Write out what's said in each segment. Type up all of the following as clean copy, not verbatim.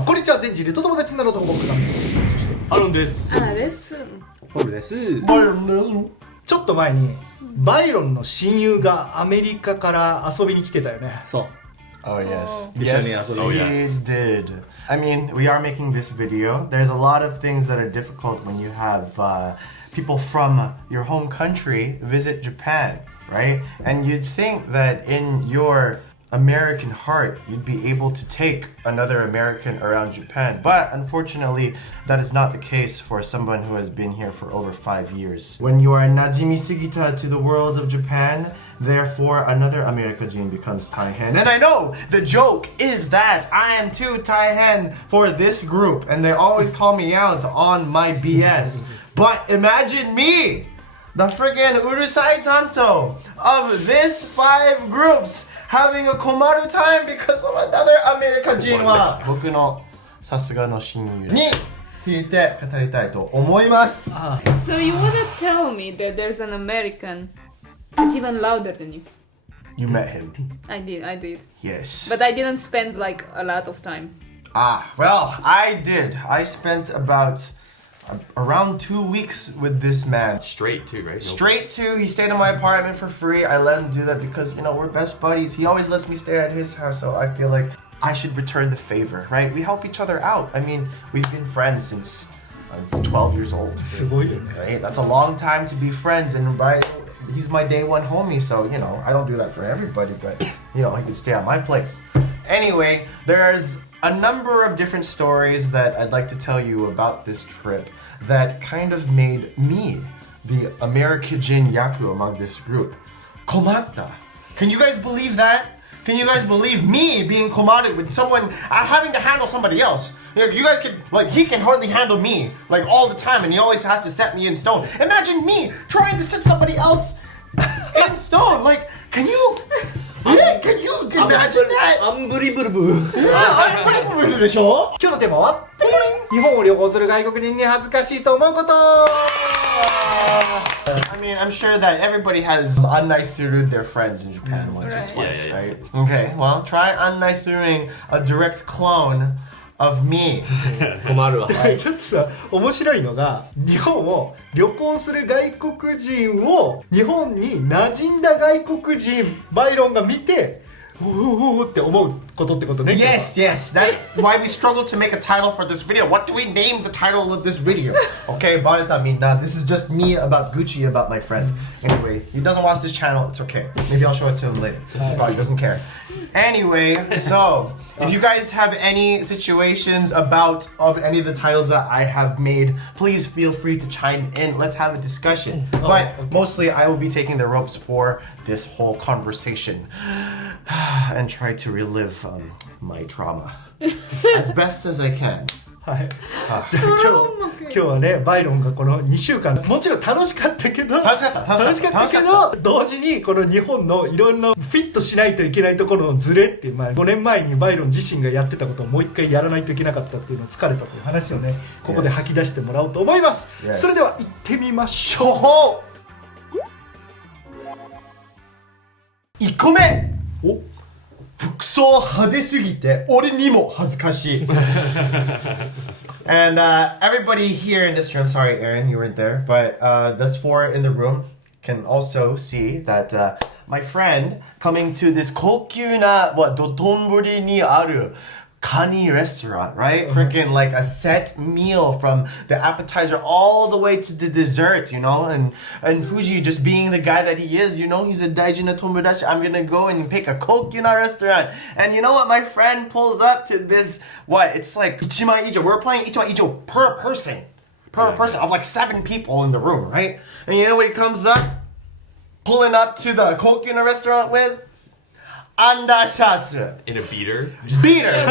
こんにちは、全人類と友達になろうと僕がです。そしてアロンです。アです。ポールです。バイロンです。ちょっと前にバイロンの親友がアメリカから遊びに来てたよね。そう。Oh yes, Yes, he did. I mean, we are making this video. There's a lot of things that are difficult when you have people from your home country visit Japan, right? And you'd think that in your American heart, you'd be able to take another American around Japan. But unfortunately, that is not the case for someone who has been here for over 5 years. When you are najimi sugita to the world of Japan, therefore another American becomes Taihen. And I know the joke is that I am too Taihen for this group, and they always call me out on my BS. But imagine me, the freaking Urusai Tanto of this 5 groups, having a komaru time because of another American 人は僕のさすがの親友について語りたいと思います。So you wanna tell me that there's an American that's even louder than you? You met him. I did. Yes. But I didn't spend like a lot of time. Well, I did. I spent about around 2 weeks with this man. Straight too, right? Straight to, he stayed in my apartment for free. I let him do that because, you know, we're best buddies. He always lets me stay at his house, so I feel like I should return the favor, right? We help each other out. I mean, we've been friends since I was 12 years old. すごいよね。 Right? That's a long time to be friends, and he's my day one homie, so, you know, I don't do that for everybody, but, you know, he can stay at my place. Anyway, there's a number of different stories that I'd like to tell you about this trip that kind of made me the American Yaku among this group. Komatta. Can you guys believe that? Can you guys believe me being komaru with someone having to handle somebody else? You guys can, like, he can hardly handle me, like, all the time, and he always has to set me in stone. Imagine me trying to set somebody else in stone. Like, can you imagine that? アンブリブルブー。でしょ？今日のテーマは日本を旅行する外国人に恥ずかしいと思うこと。I mean, I'm sure that everybody has unnice-suited their friends in Japan once or twice, right? Okay, well, try unnice-suiting a direct clone of me. 困るわ。ちょっとさ、面白いのが日本を旅行する外国人を日本に馴染んだ外国人バイロンが見ておおって思うことってことね。 Yes, that's why we struggled to make a title for this video. What do we name the title of this video? Okay, bareta minna. This is just me about Gucci about my friend. Anyway, he doesn't watch this channel. It's okay. Maybe I'll show it to him later. He probably doesn't care. Anyway, so if you guys have any situations about any of the titles that I have made, please feel free to chime in. Let's have a discussion. But mostly I will be taking the ropes for this whole conversation and try to relive my trauma as best as I can. はい。じゃあ今日はねバイロンがこの2週間もちろん楽しかったけど楽しかったけど同時にこの日本のいろんなフィットしないといけないところのズレっていう、5年前にバイロン自身がやってたことをもう一回やらないといけなかったっていうのを疲れたという話をねここで吐き出してもらおうと思います。それでは行ってみましょう。1個目。服装派手すぎて俺にも恥ずかしい。And everybody here in this room, sorry Aaron, you weren't there, but thus 4 in the room can also see that my friend coming to this 高級なドトンボリにあるKani restaurant, right? Freaking like a set meal from the appetizer all the way to the dessert, you know? And Fuji just being the guy that he is, you know, he's a daijina tomodachi. I'm gonna go and pick a Kokyuna restaurant. And you know what? My friend pulls up to this, it's like ichiman ijo. We're playing ichiman ijo per person. Per person of like 7 people in the room, right? And you know what he comes up? Pulling up to the Kokyuna restaurant with? Undershirts. In a beater. Beater.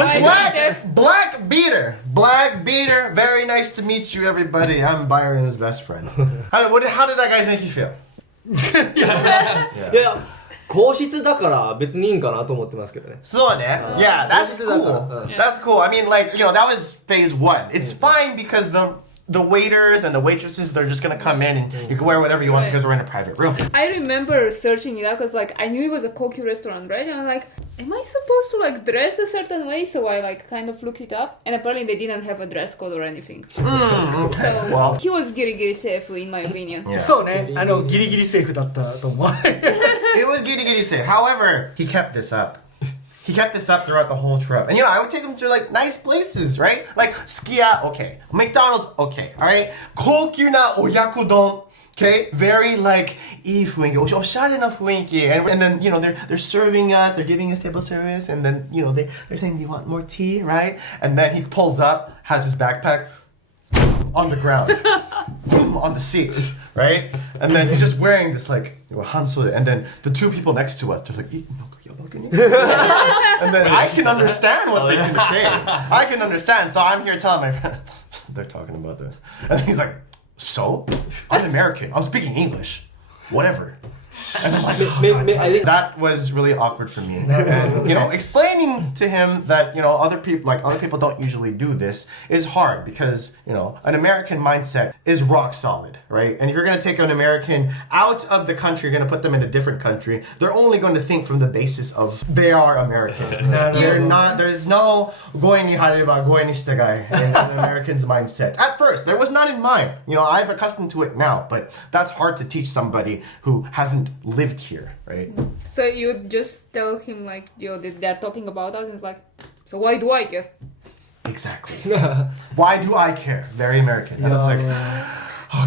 Black beater. Very nice to meet you, everybody. I'm Byron's best friend. How did that guys make you feel? いや、皇室だから別にいいんかなと思ってますけどね。そうね。Yeah, that's cool. That's cool. I mean, like, you know, that was phase 1. It's fine because the waiters and the waitresses, they're just gonna come in and you can wear whatever you want because we're in a private room. I remember searching it out because like I knew it was a Kokyu restaurant, right? And I'm like, am I supposed to like dress a certain way? So I like kind of looked it up, and apparently they didn't have a dress code or anything. So Well, he was giri safe in my opinion. yeah. そうね、ギリギリセーフだったと思う。 It was giddy giddy safe. However, he kept this up. He kept this up throughout the whole trip. And I would take him to like nice places, right? Like Skia, okay. McDonald's, okay. All right. Kokyu na oyakodon. Okay, very like いい雰囲気、おしゃれな雰囲気 and then they're serving us, they're giving us table service, and then they're saying, do you want more tea, right? And then he pulls up, has his backpack on the ground, on the seat, right? And then he's just wearing this like hansore, and then the two people next to us, they're like, and then I can understand what they can say. I can understand, so I'm here telling my friend, they're talking about this, and he's like, so? I'm American. I'm speaking English. Whatever. And I'm like, I think that was really awkward for me. And explaining to him that other people don't usually do this is hard because an American mindset is rock solid, right? And if you're gonna take an American out of the country, you're gonna put them in a different country, they're only going to think from the basis of they are American. They're not. There's no going ni hareba, going ni shitagai in an American's mindset. At first, there was none in mine. I've accustomed to it now, but that's hard to teach somebody who hasn't lived here, right? So you just tell him like, they're talking about us, and it's like, so why do I care? Exactly. Why do I care? Very American. And I'm like,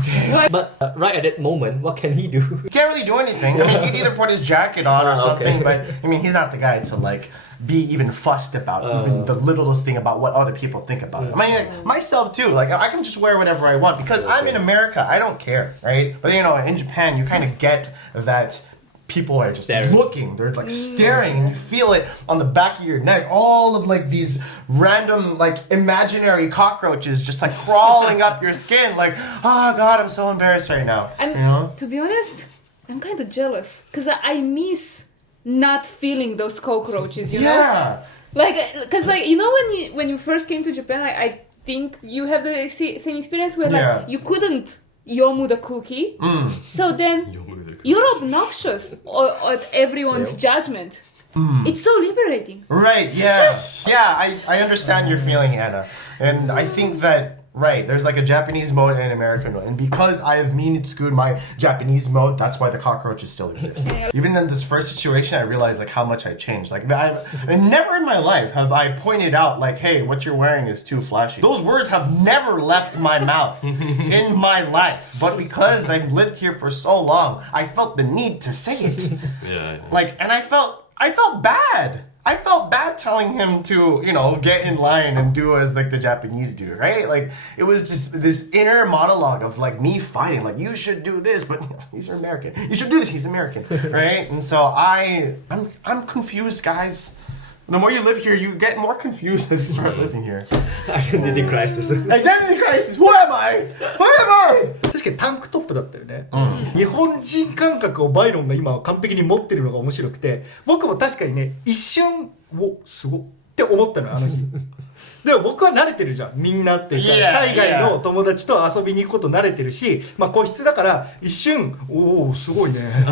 okay. but right at that moment, what can he do? He can't really do anything. I mean, he'd either put his jacket on or something, okay. but he's not the guy to like be even fussed about even the littlest thing about what other people think about him. I mean, like, myself too. Like, I can just wear whatever I want because I'm in America. I don't care, right? But in Japan, you kind of get that people are just Staring. looking. They're like staring, and you feel it on the back of your neck. All of like these random like imaginary cockroaches just like crawling up your skin. Like, oh God, I'm so embarrassed right now. And to be honest, I'm kind of jealous because I miss not feeling those cockroaches. Yeah. Like, because like when you first came to Japan, I think you have the same experience where like you couldn't yomu the cookie, so then you're obnoxious at everyone's judgment. It's so liberating. Right, yeah. Yeah, I understand your feeling, Anna. And I think that, right, there's like a Japanese mode and an American mode. And because I have minitsukued my Japanese mode, that's why the cockroaches still exist. Even in this first situation, I realized like how much I changed. Like, and never in my life have I pointed out like, hey, what you're wearing is too flashy. Those words have never left my mouth in my life. But because I've lived here for so long, I felt the need to say it. Yeah. Like, and I felt bad. I felt bad telling him to, get in line and do as like the Japanese do, right? Like it was just this inner monologue of like me fighting, like you should do this, but he's American. You should do this, he's American, right? And so I'm confused, guys. The more you live here, you get more confused as you start living here. Identity crisis. Identity crisis. Who am I? Who am I? 確かにタンクトップだったよね、日本人感覚をバイロンが今完璧に持ってるのが面白くて、僕も確かにね一瞬すごって思ったのあの日でも僕は慣れてるじゃん、みんなっていうか、海外の友達と遊びに行くこと慣れてるし、個室だから一瞬おおすごいねす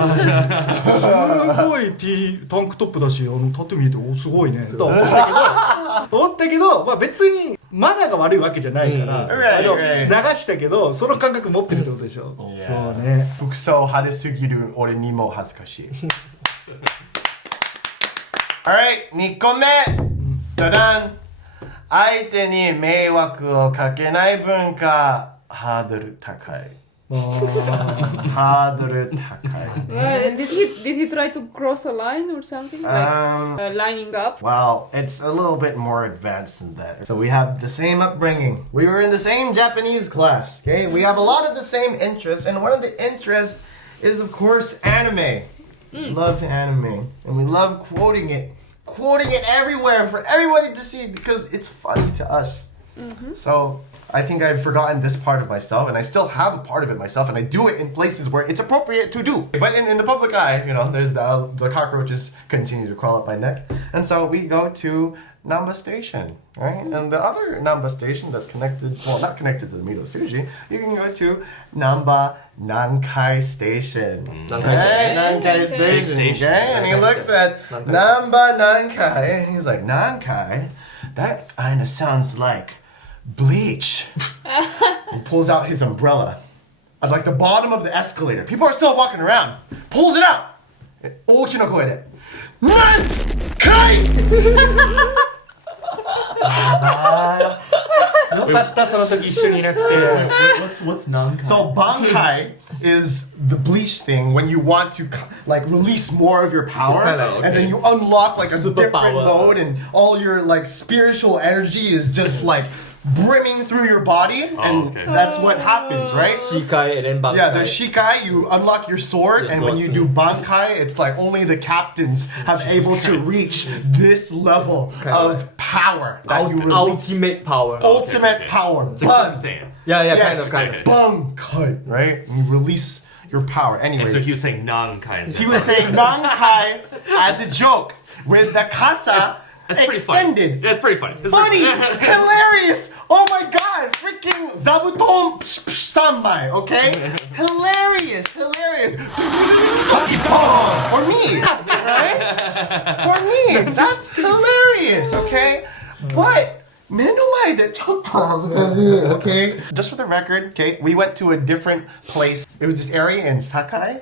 ごいタンクトップだし縦見えておすごいねと思ったけど、別にマナーが悪いわけじゃないから、流したけどその感覚持ってるってことでしょ、そうね。服装派手すぎる俺にも恥ずかしい。Alright, 2個目。ダダン。相手に迷惑をかけない文化。ハードル高い。ハードル高い。Did he try to cross a line or something? Like lining up? Well, it's a little bit more advanced than that. So we have the same upbringing. We were in the same Japanese class, okay? We have a lot of the same interests, and one of the interests is, of course, anime. We love anime, and we love quoting it everywhere for everybody to see because it's funny to us. So I think I've forgotten this part of myself, and I still have a part of it myself, and I do it in places where it's appropriate to do. But in the public eye, there's the cockroaches continue to crawl up my neck, and so we go to Namba Station, right? And the other Namba Station that's connected, well, not connected to the Mido Suji, you can go to Namba Nankai Station. Nankai Station, okay? And he looks at Namba Nankai, and he's like, Nankai? That kind of sounds like bleach. He pulls out his umbrella at like the bottom of the escalator. People are still walking around. Pulls it out. 大きな声で何回よかったその時一緒にいなくて What's nankai? So bankai is the bleach thing when you want to like release more of your power, kinda like, and then you unlock like a different Superpower. mode, and all your like spiritual energy is just like brimming through your body, and that's what happens, right? Shikai and then Bankai. Yeah, there's Shikai, you unlock your sword, and when you do Bankai, it's like only the captains have able to reach this level of power that you release. Ultimate power. Ultimate power. It's like Super Saiyan. Yeah, Yes, kind of. Bankai, right? And you release your power. Anyway, And so he was saying nankai. he was saying Nankai as a joke with the kasa It's pretty extended. funny. It's pretty funny. It's Funny, pretty hilarious. Oh my god, freaking zabuton sanmai, okay? Hilarious. For me, right? For me, that's hilarious, okay? But okay? Just for the record, okay, we went to a different place. It was this area in Sakai.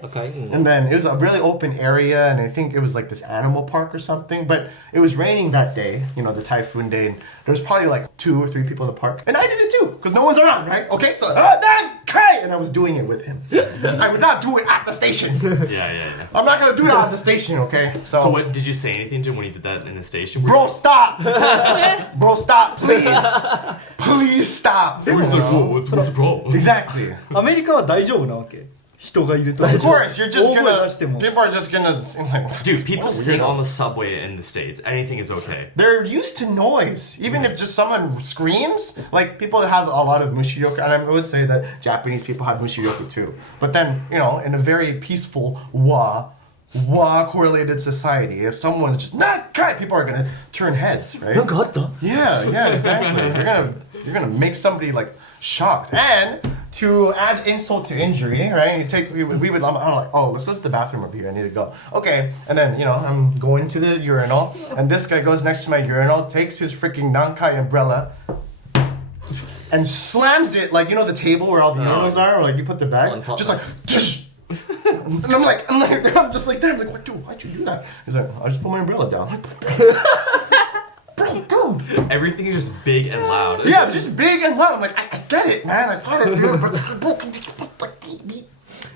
And then it was a really open area, and I think it was like this animal park or something. But it was raining that day, you know, the typhoon day, and there was probably like 2 or 3 people in the park. And I did it too, because no one's around, right? Okay, so, and I was doing it with him. I would not do it at the station. Yeah. I'm not gonna do that at the station, okay? So what did you say anything to him when he did that in the station? Bro, stop! Bro, stop, please! Please stop! What's the problem? Exactly. アメリカは大丈夫なわけ人がいると Of course, you're just 大声 gonna. 出しても People are just gonna. Like, Dude, people sing on the subway in the States. Anything is okay. they're used to noise. Even if just someone screams, like people have a lot of mushiryoku, and I would say that Japanese people have mushiryoku too. But then, you know, in a very peaceful correlated society, if someone's just not kind, people are gonna turn heads, right? Yeah, exactly. You're gonna make somebody like shocked. And to add insult to injury, right? I'm like, oh, let's go to the bathroom up here. I need to go. Okay, and then you know I'm going to the urinal, and this guy goes next to my urinal, takes his freaking Nankai umbrella, and slams it like you know the table where all the urinals are, or like you put the bags, just like. And I'm just like, damn, like, what, dude, why'd you do that? He's like, I just put my umbrella down. Bro, dude. Everything is just big and loud. Yeah, just big and loud. I'm like, I get it, man. I get it, dude. But bro, can you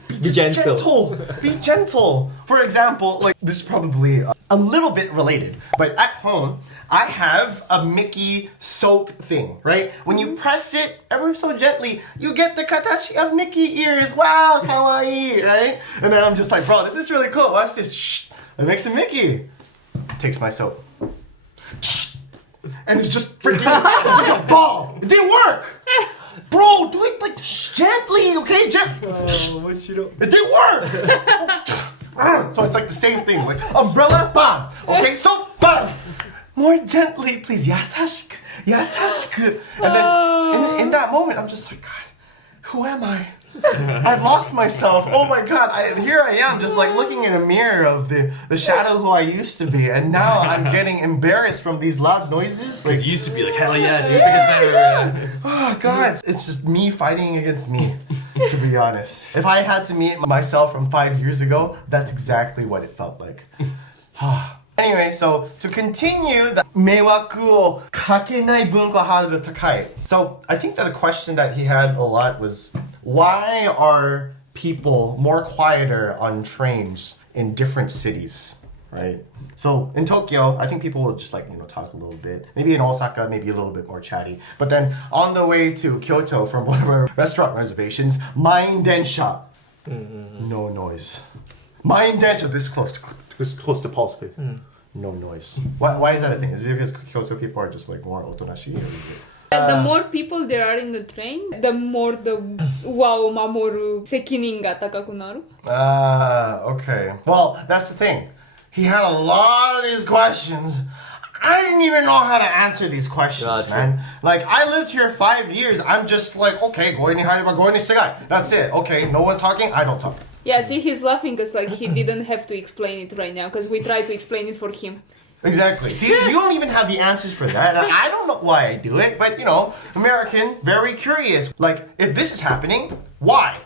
be gentle. Be gentle. For example, like, this is probably a little bit related, but at home, I have a Mickey soap thing, right? When you press it ever so gently, you get the katachi of Mickey ears. Wow, kawaii, right? And then I'm just like, bro, this is really cool. Watch this. Shh. It makes a Mickey. Takes my soap. And it's just freaking it's like a ball. It didn't work. Bro, do it like gently, okay?面白い It didn't work. So it's like the same thing, like umbrella, bam. Okay, so bam. More gently, please. Yasashiku, yasashiku. And then in that moment, I'm just like, God, who am I? I've lost myself. Oh my God, here I am, just like looking in a mirror of the shadow who I used to be, and now I'm getting embarrassed from these loud noises. Because you used to be like, hell yeah, dude, better. Oh God, it's just me fighting against me, to be honest. If I had to meet myself from 5 years ago, that's exactly what it felt like. Anyway, so to continue the 迷惑をかけない文化ハードル高い. So I think that a question that he had a lot was, why are people more quieter on trains in different cities, right? So in Tokyo, I think people will just like, you know, talk a little bit. Maybe in Osaka, maybe a little bit more chatty. But then on the way to Kyoto from one of our restaurant reservations, Maindensha, no noise. Maindensha, this is close to pulse speed. No noise. Why is that a thing? Is it because Kyoto people are just like more otonashi? The more people there are in the train, the more the 和を守る責任が高くなる. Okay. Well, that's the thing. He had a lot of these questions. I didn't even know how to answer these questions, Gotcha. man. Like, I lived here 5 years. I'm just like, okay, going to that's it. Okay, no one's talking, I don't talk. Yeah, see, he's laughing because like he didn't have to explain it right now because we tried to explain it for him. Exactly. See, you don't even have the answers for that. And I don't know why I do it, but, American, very curious. Like, if this is happening, why?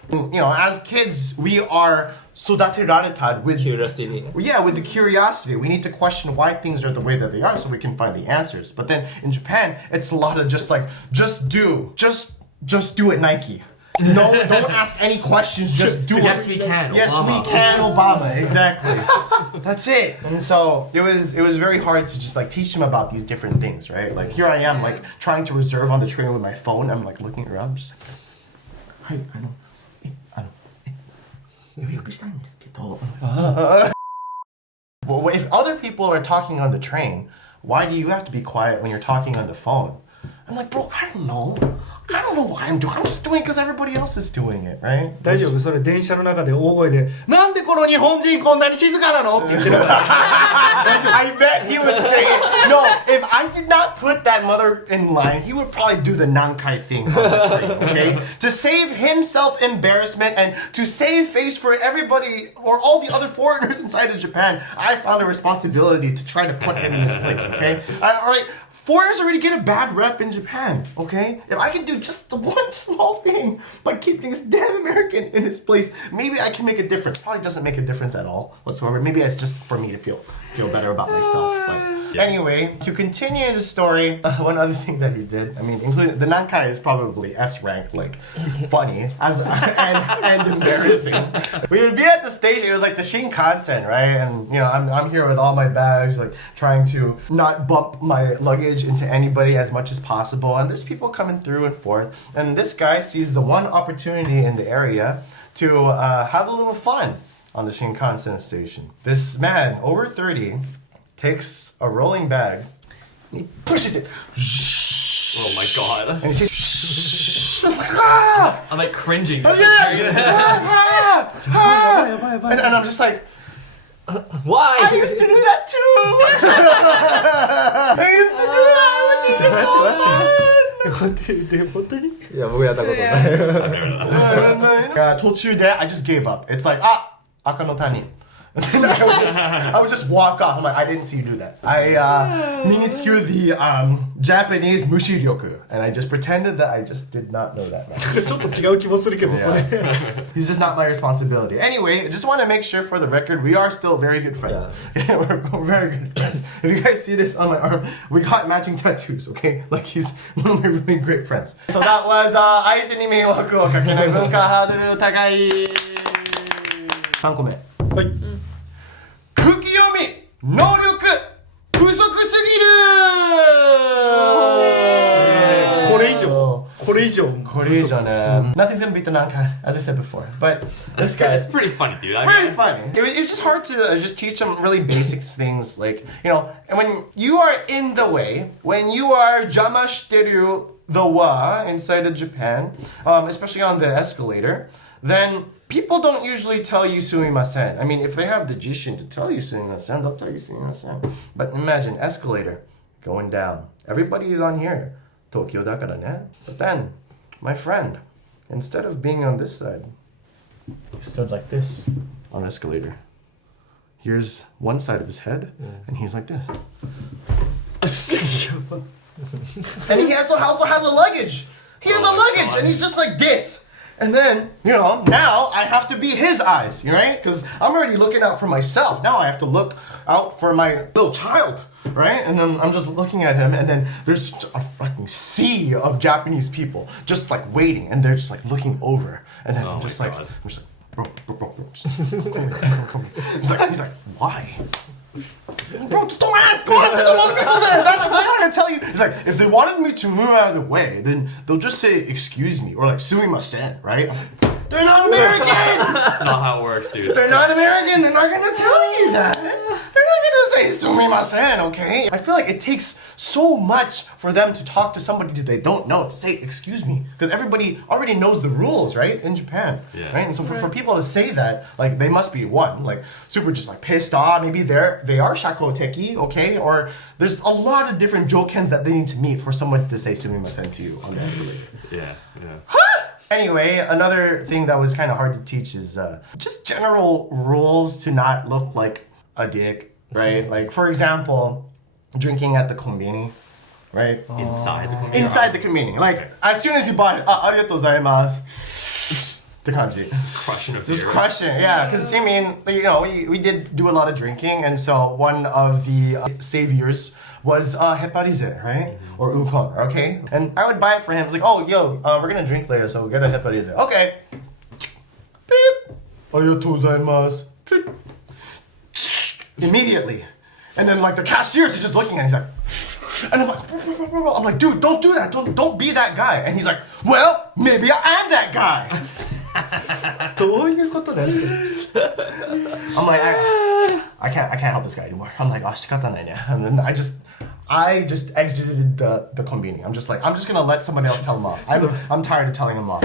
As kids, we are sodateratad with Curiosity. Yeah, with the curiosity. We need to question why things are the way that they are so we can find the answers. But then in Japan, it's a lot of just do it, Nike. No, don't ask any questions, just do it. Yes, we can. Yes, Obama. we can, Obama. Exactly. That's it. And so it was very hard to just like teach them about these different things, right? Like here I am, like trying to reserve on the train with my phone. I'm like looking around, just like, well, if other people are talking on the train, why do you have to be quiet when you're talking on the phone? I'm like, bro, I don't know why I'm doing it. I'm just doing it because everybody else is doing it, right? 大丈夫？それ電車の中で大声でなんでこの日本人こんなに静かなのって言ってるから I bet he would say it. No, if I did not put that mother in line, he would probably do the Nankai thing on the train, okay? To save himself embarrassment and to save face for everybody or all the other foreigners inside of Japan, I found a responsibility to try to put him in his place, okay? All right. Foreigners already get a bad rep in Japan, okay? If I can do just the one small thing, but keep this damn American in his place, maybe I can make a difference. Probably doesn't make a difference at all whatsoever. Maybe it's just for me to feel better about myself. But anyway, to continue the story, one other thing that he did, I mean, including the Nankai is probably S rank, like funny and embarrassing. We would be at the station. It was like the Shinkansen, right? And I'm here with all my bags, like trying to not bump my luggage into anybody as much as possible. And there's people coming through and forth. And this guy sees the one opportunity in the area to have a little fun on the Shinkansen station. This man, over 30, takes a rolling bag and he pushes it. Oh my god. And he says, ah! I'm like cringing. And I'm just like, Why? I used to do that too. I used to do that. I would think it's so fun. で本当にいや、僕やったことない。途中で I just gave up. It's like, Aka no Tani. And then I would just walk off. I'm like, I didn't see you do that. I minitsuku the Japanese mushiryoku. And I just pretended that I just did not know that. ちょっと違う気もするけどそれ He's just not my responsibility. Anyway, I just want to make sure for the record, we are still very good friends. We're very good friends. If you guys see this on my arm, we got matching tattoos, okay? Like he's one of my really great friends. So that was 相手に迷惑をかけない文化ハードル高い3個目。はい空気読み能力不足すぎるこれ以上Nothing's gonna beat the Nankai, as I said before. But this guy, It's pretty funny, dude. I very mean, funny. It was just hard to just teach them really basic things, like, and when you are in the way, when you are jamashiteru the wa inside of Japan, especially on the escalator, then people don't usually tell you sumimasen. I mean, if they have the jishin to tell you sumimasen, they'll tell you sumimasen. But imagine, escalator, going down. Everybody is on here. Tokyo dakara ne. But then, my friend, instead of being on this side, he stood like this on escalator. Here's one side of his head, and he's like this. And he also has a luggage. He has a luggage, and he's just like this. And then, now I have to be his eyes, right? Because I'm already looking out for myself. Now I have to look out for my little child, right? And then I'm just looking at him, and then there's a fucking sea of Japanese people just like waiting, and they're just like looking over. And then I'm just like, bro. He's like, why? Bro, just don't ask. Go on, don't go there. They're not gonna tell you. It's like, if they wanted me to move out of the way, then they'll just say excuse me or like sumimasen, right? They're not American! That's not how it works, dude. They're not American. They're not gonna tell you that. They're not gonna say sumimasen, okay? I feel like it takes so much for them to talk to somebody that they don't know to say excuse me, because everybody already knows the rules, right? In Japan, Yeah. right? And so for people to say that, like they must be like super just like pissed off. Maybe they are shakoteki, okay? Or there's a lot of different jokens that they need to meet for someone to say sumimasen to you on the escalator. Yeah. Anyway, another thing that was kind of hard to teach is just general rules to not look like a dick, right? Like, for example, drinking at the konbini, right? Inside the community. Inside the konbini. Like, as soon as you bought it, arigatou gozaimasu. The kanji. Crushing a beer. Just crush it, yeah. Because, I mean, you know, we did do a lot of drinking, and so one of the saviors was heparize, right? Or ukon, okay? And I would buy it for him. It's like, oh, yo, we're gonna drink later, so we'll get a heparize. Okay. Beep. Arigatou gozaimasu. Immediately. And then, like, the cashier's just looking at it, he's like, and I'm like, dude, don't do that. Don't be that guy. And he's like, well, maybe I am that guy. どういうことなんですか I'm like, I can't help this guy anymore. I'm like, and then I just exited the konbini. I'm just gonna let somebody else tell him off. I'm tired of telling him off.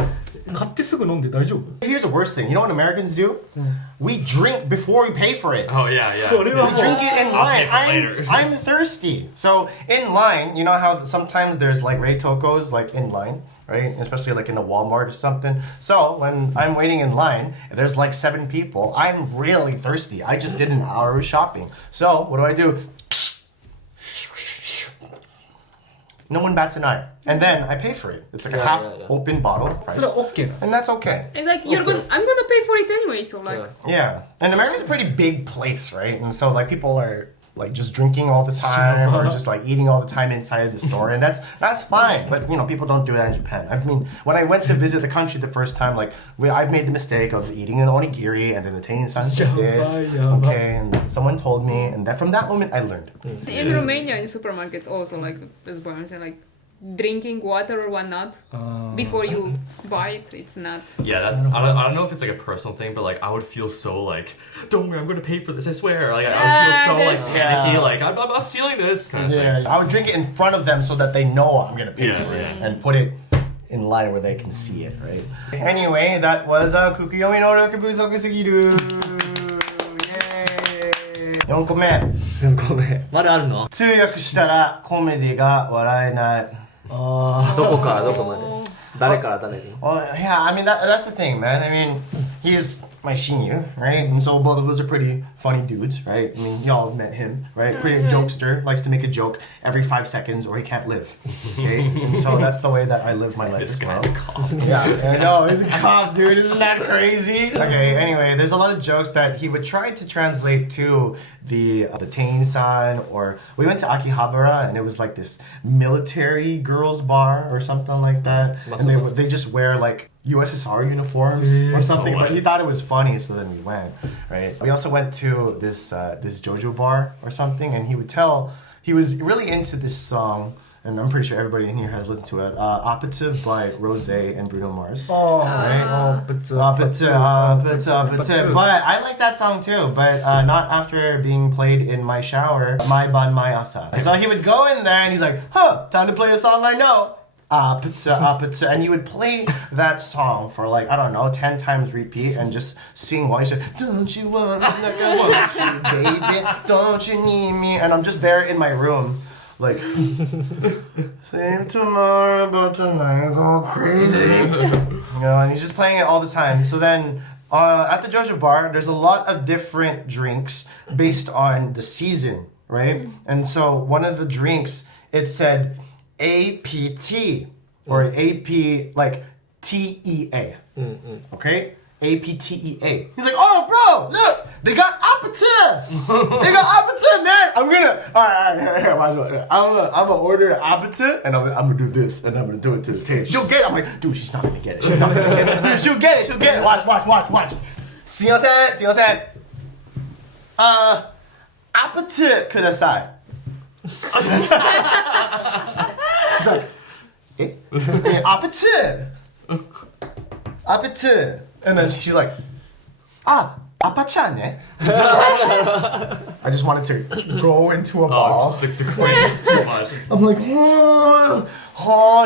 買ってすぐ飲んで大丈夫 Here's the worst thing. You know what Americans do? We drink before we pay for it. Oh yeah. それは We もう drink it in I'll line. pay for it later. I'm thirsty. So in line, you know how sometimes there's like reitokos like in line, right? Especially like in a Walmart or something. So when I'm waiting in line, and there's like 7 people, I'm really thirsty. I just did an hour of shopping. So what do? No one bats an eye. And then I pay for it. It's like a half open bottle price. それは OK だ And that's okay. It's like I'm gonna pay for it anyway. So like, Yeah. And America's a pretty big place, right? And so like people are like just drinking all the time or just like eating all the time inside the store, and that's fine. But you know, people don't do that in Japan. I mean, when I went to visit the country the first time, like I've made the mistake of eating an onigiri, and then the tennin-san said this, okay, and someone told me, and from that moment I learned. in Romania, in supermarkets also like as Brian said, like drinking water or whatnot before you buy it. It's not. Yeah, that's I don't know if it's like a personal thing, but like I would feel so like, don't worry, I'm gonna pay for this, I swear. Like I would feel so like panicky, like I'm not stealing this kind of thing. I would drink it in front of them so that they know I'm gonna pay for it, Yeah. and put it in line where they can see it, right? Anyway, that was Kukuyomi no Roku Buzoku Sugiru. Yay! 4個目。ごめん。まだあるの？通訳したらコメディが笑えない。どこからどこまで？誰から誰に？ Well, yeah, I mean that's the thing, man. I mean, he's my senior, right? And so both of us are pretty funny dudes, right? I mean, y'all met him, right? Pretty jokester, likes to make a joke every 5 seconds or he can't live. Okay? And so that's the way that I live my life This as well. guy's a cop. Yeah, I know, he's a cop, dude. Isn't that crazy? Okay, anyway, there's a lot of jokes that he would try to translate to the Tain-san, or we went to Akihabara and it was like this military girls bar or something like that. And they just wear like USSR uniforms or something, but he thought it was funny, so then we went, right? We also went to this JoJo bar or something, and he was really into this song, and I'm pretty sure everybody in here has listened to it, Operative by Rose and Bruno Mars. Oh, Right? But I like that song too, but not after being played in my shower, my ban my asa. So he would go in there and he's like, time to play a song I know. And you would play that song for like, I don't know, 10 times repeat and just sing while you say, don't you want me like I want you, baby, don't you need me? And I'm just there in my room, like, same tomorrow, but tonight go crazy. You know, and he's just playing it all the time. So then, at the JoJo bar, there's a lot of different drinks based on the season, right? And so one of the drinks, it said APT or AP like TEA. Okay? APTEA. He's like, oh, bro, look, they got appetitive. They got appetitive, man. I'm gonna, I'm gonna order an appetitive, and I'm gonna do this, and I'm gonna do it to the table. She'll get it. I'm like, dude, she's not gonna get it. She's not gonna get it. Dude, she'll get it. She'll get it. Watch. すいません. Appetitive ください. She's like, appetitive. And then she's like, ah, appa-chan ne? I just wanted to go into a ball. Oh, just the cringe is too much. I'm like, oh.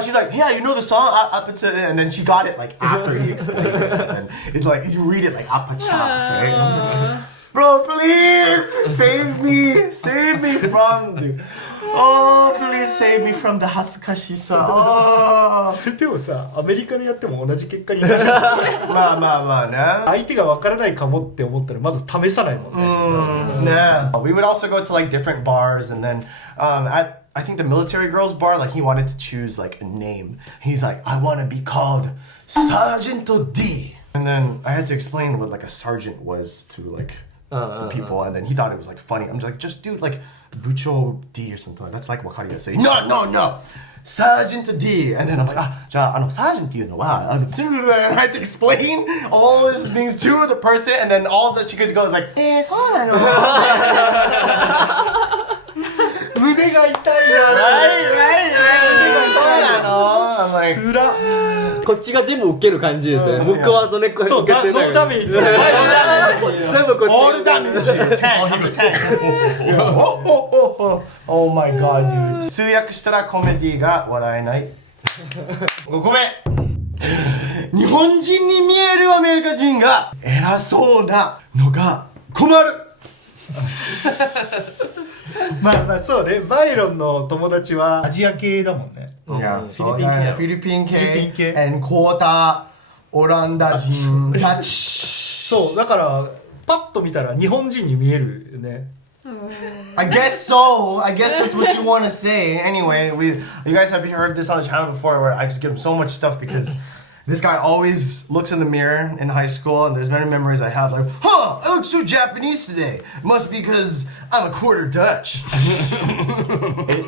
She's like, yeah, you know the song, appa-chan, and then she got it like after he explained it. And it's like, you read it like appa-chan, right? And I'm like, bro, please save me from Oh, please save me from the 恥ずかしさ。それでもさ、アメリカでやっても同じ結果になる。まあまあまあね。相手が分からないかもって思ったらまず試さないもんね。ね。We would also go to like different bars and then at I think the military girls bar, like he wanted to choose like a name. He's like, I want to be called Sergeant D. And then I had to explain what like a sergeant was to like the people, and then he thought it was like funny. I'm like, just do like Bucho D or something. That's like Wakari say. No. Sergeant D. And then I'm like, Sergeant D のはand I had to explain all these things to the person, and then all that she could go is like, そうなの胸が痛いな。Right. そうなの I'm like, つら。こっちが全部受ける感じですね。向こうはそれ受けてそう、ノーダメージ。全部こっち。 all the damage. Tank. Oh my god, dude. 通訳したらコメディが笑えない。ごめん。日本人に見えるアメリカ人が偉そうなのが困る。まあそうね。バイロンの友達はアジア系だもんね。Yeah, フィリピン系。フィリピンフィリピン系。 and クォーターオランダ人たち。そう、だからパッと見たら日本人に見えるよね。I guess so. I guess that's what you want to say. Anyway, you guys have heard this on the channel before where I just give him so much stuff because this guy always looks in the mirror in high school, and there's many memories I have like, I look so Japanese today. Must be because I'm a quarter Dutch.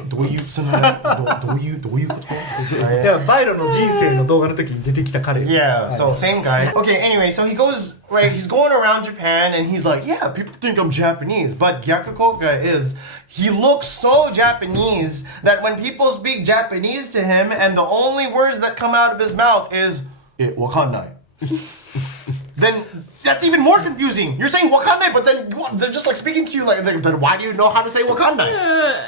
どういうこといや、バイロンの人生の動画の時に出てきた彼。 Yeah, so same guy. Okay, anyway, so he goes, right, he's going around Japan and he's like, yeah, people think I'm Japanese, but Gyakukoka is, he looks so Japanese that when people speak Japanese to him and the only words that come out of his mouth is, わかんない. Then that's even more confusing. You're saying wakandai, but then they're just like speaking to you like, then why do you know how to say wakandai?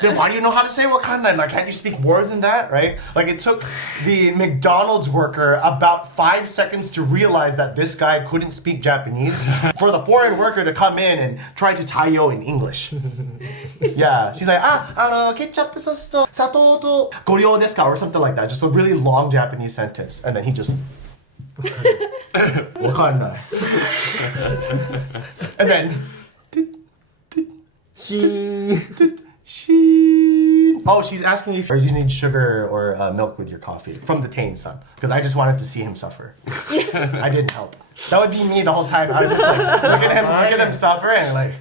Then why do you know how to say wakandai? Like, can't you speak more than that, right? Like, it took the McDonald's worker about 5 seconds to realize that this guy couldn't speak Japanese for the foreign worker to come in and try to taio in English. Yeah, she's like, ketchup sauce to sato to goryou desu ka? Or something like that. Just a really long Japanese sentence. And then he just... わかんない And then Oh, she's asking if you need sugar or milk with your coffee from the Tane-san, because I just wanted to see him suffer. I didn't help. That would be me the whole time. I would just like look at him suffer and like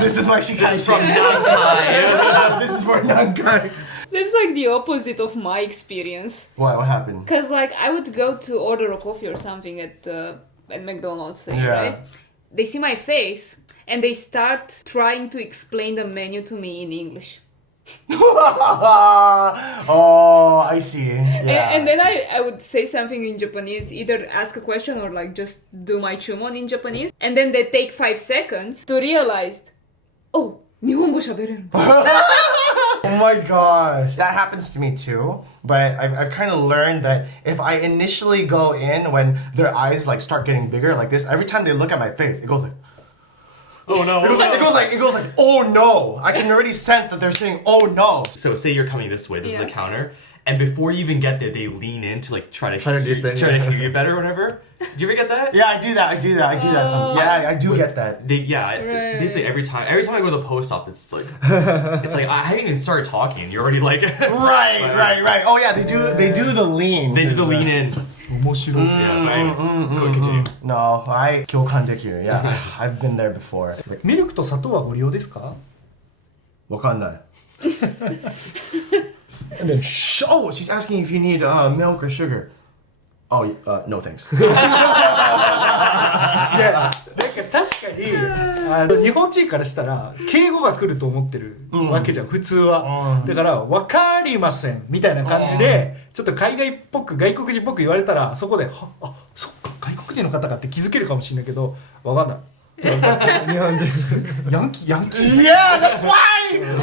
this is why she comes from Nankai. This is for Nankai. That's like the opposite of my experience. What happened? Cause like I would go to order a coffee or something at McDonald's, say, right? They see my face and they start trying to explain the menu to me in English. Oh, I see. Yeah. And then I would say something in Japanese, either ask a question or like just do my chumon in Japanese. And then they take 5 seconds to realize, oh, 日本語喋れるんだ. Oh my gosh. That happens to me too. But I've kind of learned that if I initially go in when their eyes like start getting bigger like this, every time they look at my face, it goes like, Oh no. it goes like, oh no. I can already sense that they're saying, oh no. So say you're coming this way, this is Yeah. the counter, and before you even get there, they lean in to like try to hear you better or whatever. Do you ever get that? Yeah, I do that. Yeah, I do get that. It's basically every time I go to the post office, it's like I haven't even started talking, and you're already like Right. Oh yeah, they do the lean. They do the lean in. 面白い。 Yeah, right. Go continue. No, I 共感できる. Yeah, I've been there before. ミルクと砂糖はご利用ですか？わかんない. And then, oh, she's asking if you need milk or sugar. Oh, no thanks. いや、なんか確かに日本人からしたら敬語が来ると思ってるわけじゃん、普通は。だから分かりませんみたいな感じでちょっと海外っぽく外国人っぽく言われたらそこでそっか人の方かって気づけるかもしれないけどわかんない。日本人ヤンキー Yeah, that's why.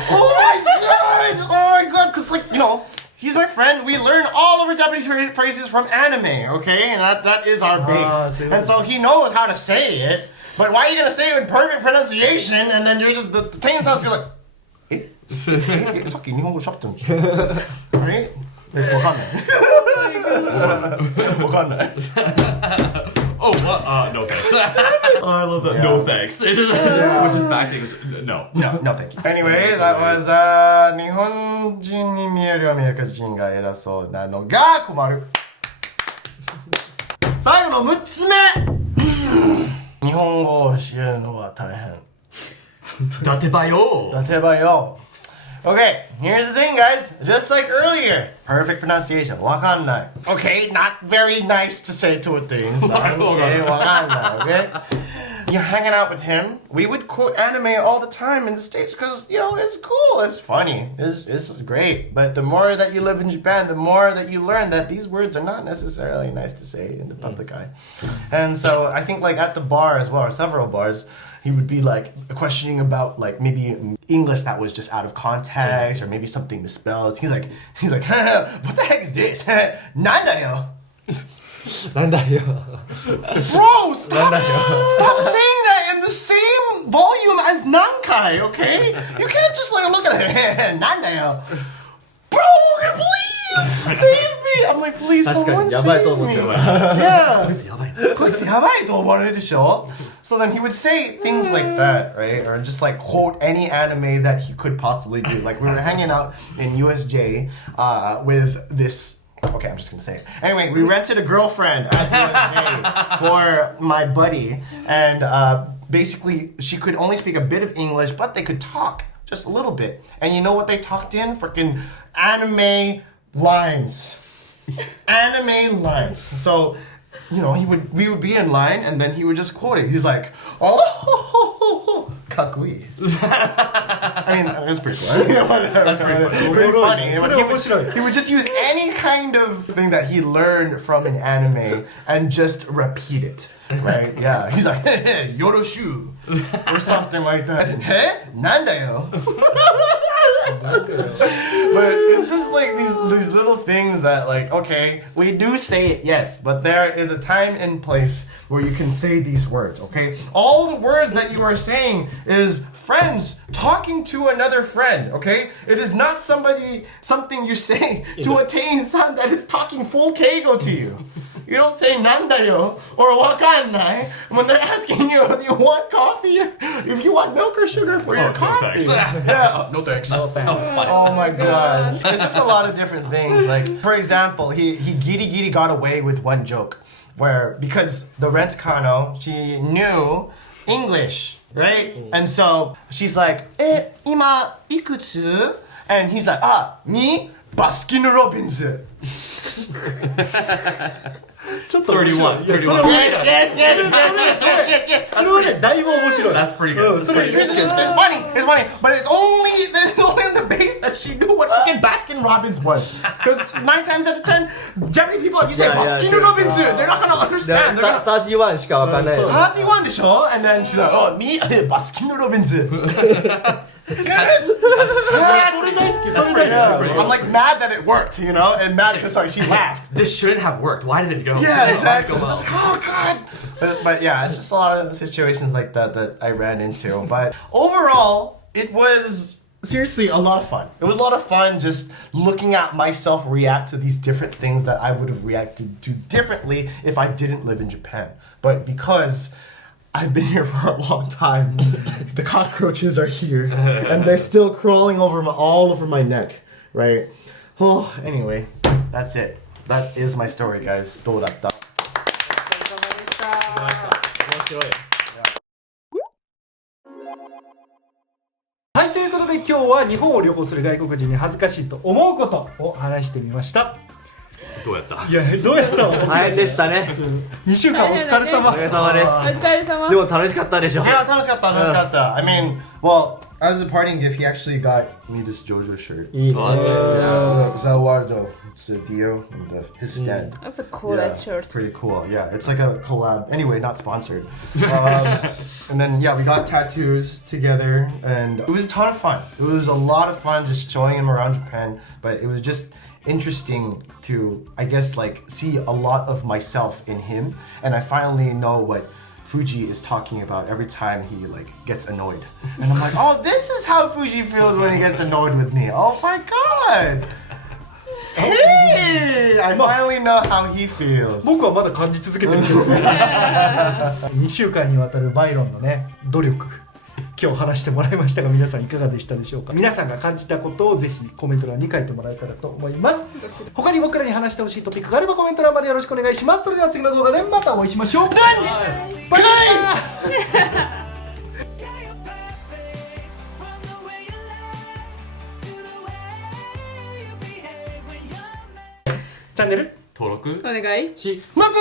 Oh my god, because like he's my friend. We learn all of our Japanese phrases from anime, okay, and that is our base. And so he knows how to say it. But why are you gonna say it in perfect pronunciation and then you're just the thing sounds you're like, さっき日本語しゃべってんじゃん。Right? わかんない。わかんない。Oh, no thanks. Oh, I love that. No thanks. It just switches back to English. No, thank you. Anyways, that was 日本人に見えるアメリカ人が偉そうなのが困る。最後の6つ目。日本語を教えるのは大変。だてばよ。だてばよ。Okay, here's the thing, guys. Just like earlier, perfect pronunciation. わかんない。Okay, not very nice to say two things. Okay, わかんない。Okay. You're hanging out with him. We would quote anime all the time in the States because, it's cool. It's funny. It's great. But the more that you live in Japan, the more that you learn that these words are not necessarily nice to say in the public eye. And so I think like at the bar as well, or several bars, he would be like questioning about like maybe English that was just out of context or maybe something misspelled. He's like, what the heck is this? なんだよ. なんだよ Bro, stop saying that in the same volume as Nankai, okay? You can't just like look at it. なんだよ. Bro, please save me. I'm like, please, someone save me. Yeah. こいつやばいな。こいつやばいと思われるでしょ? So then he would say things like that, right? Or just like quote any anime that he could possibly do. Like we were hanging out in USJ with this. Okay, I'm just gonna say it. Anyway, we rented a girlfriend at USJ for my buddy, and basically she could only speak a bit of English, but they could talk just a little bit. And you know what they talked in? Freaking anime lines. Anime lines. So, we would be in line, and then he would just quote it. He's like, oh, kakui. I mean, it was pretty funny. That's pretty funny. He would just use any kind of thing that he learned from an anime and just repeat it. Right? Yeah. He's like, yoroshu. Or something like that. Nandayo. But it's just like these little things that like, okay, we do say it, yes, but there is a time and place where you can say these words, okay? All the words that you are saying is friends talking to another friend, okay? It is not something you say to a Tein-san that is talking full keigo to you. You don't say nandayo or wakannai when they're asking you if you want coffee or if you want milk or sugar for your coffee. No thanks. Yeah. No thanks. Oh my god. It's just a lot of different things. Like, for example, he giri got away with one joke where, because the rent-kano, she knew English, right? And so she's like, 今いくつ? And he's like, me? Baskin Robbins. ちょっと面白い。 31. それ面白い。 Yes. それはね、だいぶ面白い。 That's pretty good. それ It's funny, but it's only on the base that she knew what fucking Baskin Robbins was. Because 9 times out of 10, Japanese people, if you say Baskin Robbins, they're not gonna understand. 31しかわかんない31でしょ? And then she's like, me, Baskin Robbins. それ大好き、それ大好き。 I'm like mad that it worked, and mad because like she laughed. This shouldn't have worked. Why did it go? Yeah, exactly. Just like, oh god. But yeah, it's just a lot of situations like that I ran into. But overall, it was seriously a lot of fun. It was a lot of fun just looking at myself react to these different things that I would have reacted to differently if I didn't live in Japan. But because I've been here for a long time, the cockroaches are here, and they're still crawling all over my neck, right? Oh, anyway, that's it. That is my story, guys. どうだった? 面白いはい、ということで今日は日本を旅行する外国人に恥ずかしいと思うことを話してみました。どうやった？いや、どうやったの？大変でしたね2週間お疲れ様。お疲れ様ですお疲れ様。でも楽しかったでしょ Yeah, 楽しかった。I mean, well, as a parting gift, he actually got me this JoJo shirt. いいね。 Oh, that's nice. Zawardo. It's a Dio and his stand. That's a cool ass shirt. Pretty cool. Yeah, it's like a collab. Anyway, not sponsored. And then yeah, we got tattoos together, and it was a ton of fun. It was a lot of fun just showing him around Japan. But it was just interesting to, I guess, like see a lot of myself in him, and I finally know what Fuji is talking about every time he like gets annoyed. And I'm like, oh, this is how Fuji feels when he gets annoyed with me. Oh my god. Hey, I finally know how he feels. 僕はまだ感じ続けてるけどね2週間にわたるバイロンのね努力今日話してもらいましたが皆さんいかがでしたでしょうか。皆さんが感じたことをぜひコメント欄に書いてもらえたらと思います。他に僕らに話してほしいトピックがあればコメント欄までよろしくお願いします。それでは次の動画でまたお会いしましょう。バイバイチャンネル登録お願い。しまず